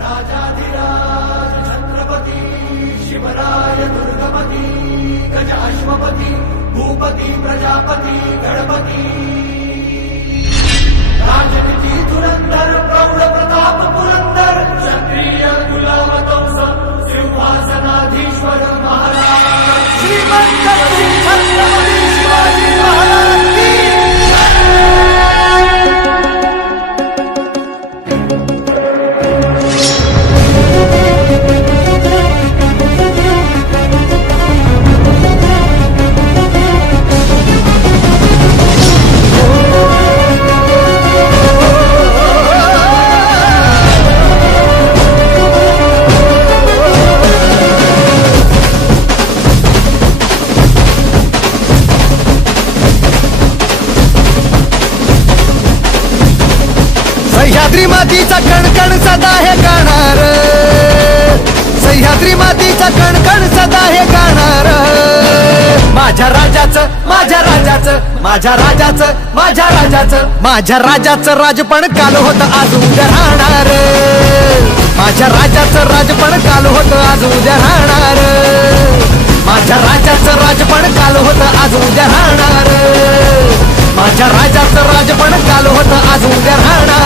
राजाधिराज छत्रपती शिवराय दुर्गमती गजाश्वपती भूपती प्रजापती गणपती राजनीती धुरंधर प्रौढ प्रताप पुरंदर क्षत्रिय कुलावतंस सिंहासनाधीश्वर महाराज श्रीमंत श्री छत्रपती शिवाजी महाराज की सह्याद्री मातीचा कणकण सदा हे गाणार, सह्याद्री मातीचा कणकण सदा हे गाणार. माझ्या राजाचं माझ्या राजाचं माझ्या राजाचं माझ्या राजाचं माझ्या राजाचं राजपण काल होत आज उद्या राहणार. माझ्या राजाचं राजपण काल होत आज उद्या राहणार. माझ्या राजाचं राजपण काल होत आज उद्या राहणार. माझ्या राजाचं राजपण काल होत आज उद्या राहणार.